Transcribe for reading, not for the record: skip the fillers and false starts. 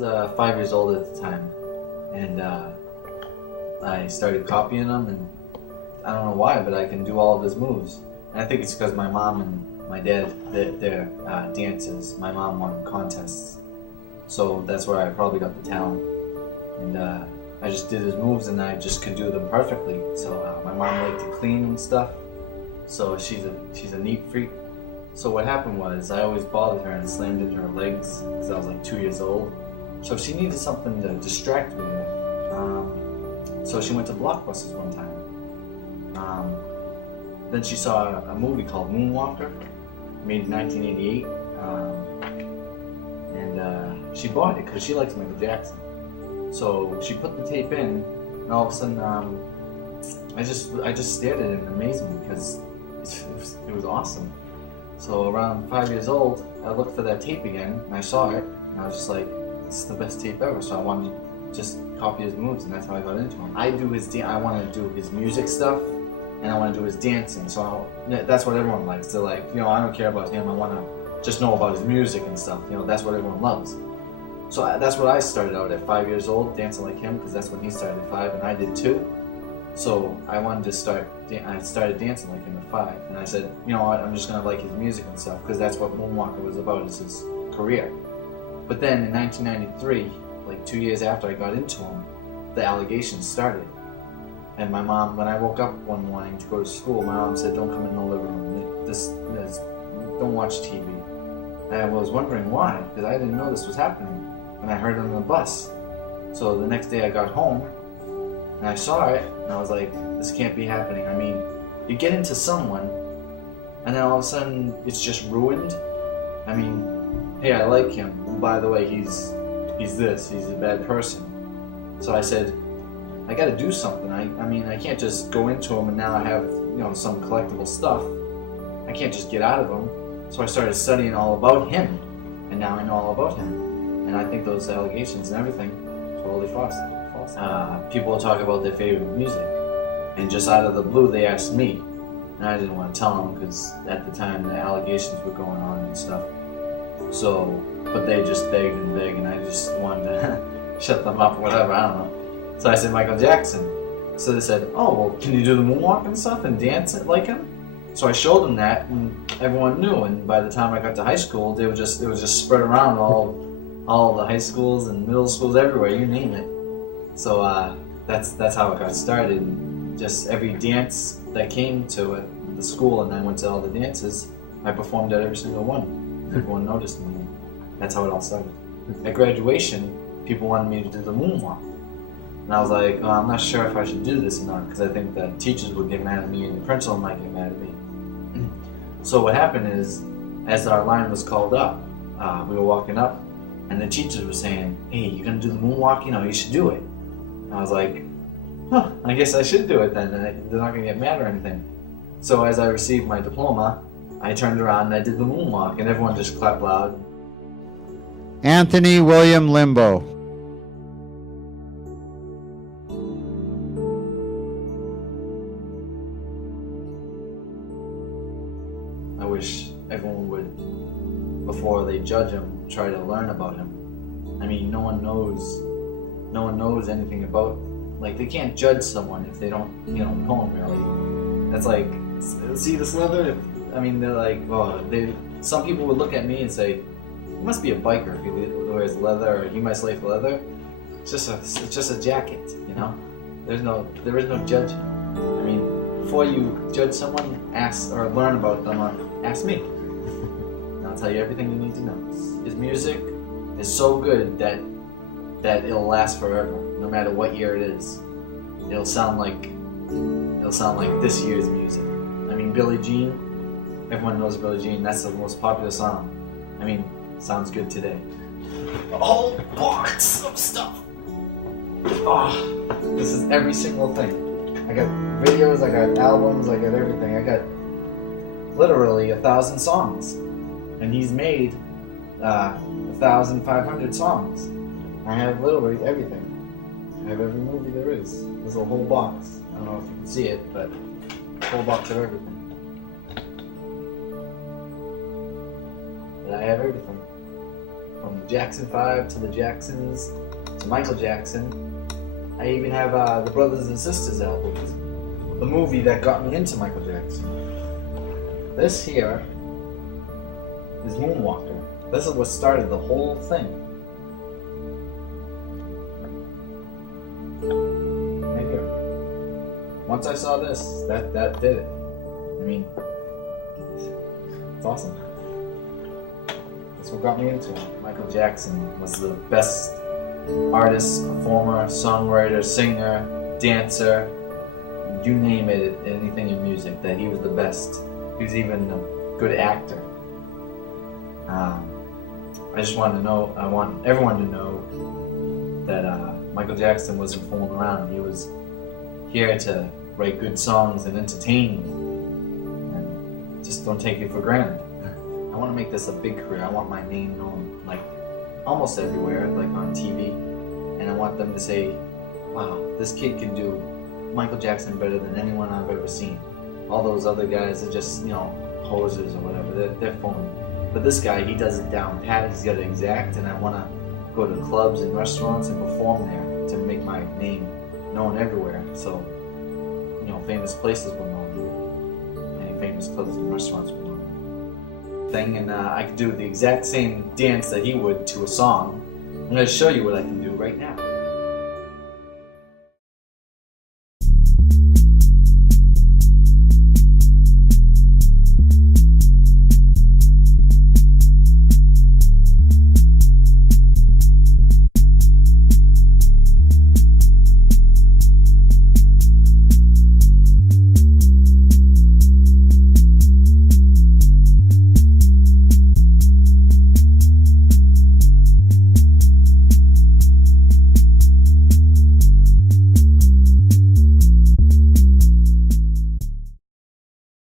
was 5 years old at the time, and I started copying him, and I don't know why, but I can do all of his moves. And I think it's because my mom and my dad, they're dancers. My mom won contests, so that's where I probably got the talent. And I just did his moves, and I just could do them perfectly. So my mom liked to clean and stuff, so she's a neat freak. So what happened was I always bothered her and slammed into her legs because I was like 2 years old. So she needed something to distract me with. So she went to Blockbusters one time. Then she saw a movie called Moonwalker, made in 1988, and she bought it because she likes Michael Jackson. So she put the tape in, and all of a sudden, I just stared at it in amazement because it was awesome. So around 5 years old, I looked for that tape again, and I saw it, and I was just like, this is the best tape ever. So I wanted to just copy his moves, and that's how I got into him. I want to do his music stuff, and I want to do his dancing. So that's what everyone likes. They're like, I don't care about him. I want to just know about his music and stuff. That's what everyone loves. So that's what I started out at 5 years old, dancing like him, because that's when he started at 5, and I did too. So I wanted to start. I started dancing like him at 5, and I said, what? I'm just gonna like his music and stuff, because that's what Moonwalker was about, is his career. But then in 1993, like 2 years after I got into him, the allegations started. And my mom, when I woke up one morning to go to school, my mom said, "Don't come in the living room. Don't watch TV." And I was wondering why, because I didn't know this was happening. And I heard it on the bus. So the next day I got home, and I saw it, and I was like, this can't be happening. I mean, you get into someone, and then all of a sudden, it's just ruined. I mean, hey, I like him. By the way, he's a bad person. So I said, I gotta do something. I mean, I can't just go into him and now I have, some collectible stuff. I can't just get out of him. So I started studying all about him, and now I know all about him. And I think those allegations and everything, totally false. People talk about their favorite music, and just out of the blue, they asked me, and I didn't want to tell them because at the time the allegations were going on and stuff. So, but they just begged and begged, and I just wanted to shut them up, whatever, I don't know. So I said Michael Jackson. So they said, "Oh, well, can you do the moonwalk and stuff and dance it like him?" So I showed them that, and everyone knew. And by the time I got to high school, it was just spread around all the high schools and middle schools everywhere, you name it. So that's how it got started. And just every dance that came to it, the school, and I went to all the dances, I performed at every single one. Everyone noticed me. That's how it all started. At graduation, people wanted me to do the moonwalk. And I was like, oh, I'm not sure if I should do this or not, because I think the teachers would get mad at me and the principal might get mad at me. So what happened is, as our line was called up, we were walking up, and the teachers were saying, "Hey, you're gonna do the moonwalk? You should do it." And I was like, I guess I should do it then, and they're not gonna get mad or anything. So as I received my diploma, I turned around and I did the moonwalk, and everyone just clapped loud. Anthony William Limbo. I wish everyone would, before they judge him, try to learn about him. I mean, no one knows anything about, like, they can't judge someone if they don't, know him really. That's like, see this leather? I mean, they're like, some people would look at me and say, he must be a biker if he wears leather, or he must like leather. It's just a jacket, There is no judging. I mean, before you judge someone, ask or learn about them, or ask me. And I'll tell you everything you need to know. His music is so good that it'll last forever, no matter what year it is. It'll sound like this year's music. I mean, Billie Jean. Everyone knows Billie Jean. That's the most popular song. I mean, sounds good today. A whole box of stuff. Oh, this is every single thing. I got videos, I got albums, I got everything. I got literally 1,000 songs. And he's made 1,500 songs. I have literally everything. I have every movie there is. There's a whole box. I don't know if you can see it, but a whole box of everything. But I have everything. from the Jackson 5 to the Jacksons to Michael Jackson. I even have the Brothers and Sisters album, the movie that got me into Michael Jackson. This here is Moonwalker. This is what started the whole thing. Right here. Once I saw this, that did it. I mean, it's awesome. That's what got me into it. Michael Jackson was the best artist, performer, songwriter, singer, dancer, you name it, anything in music, that he was the best. He was even a good actor. I just want everyone to know that Michael Jackson wasn't fooling around. He was here to write good songs and entertain you. And just don't take it for granted. I want to make this a big career. I want my name known like almost everywhere, like on TV. And I want them to say, wow, this kid can do Michael Jackson better than anyone I've ever seen. All those other guys are just, posers or whatever. They're phony. But this guy, he does it down pat. He's got it exact. And I want to go to clubs and restaurants and perform there to make my name known everywhere. So, famous places will know me. And famous clubs and restaurants will know me. And I could do the exact same dance that he would to a song. I'm going to show you what I can do right now.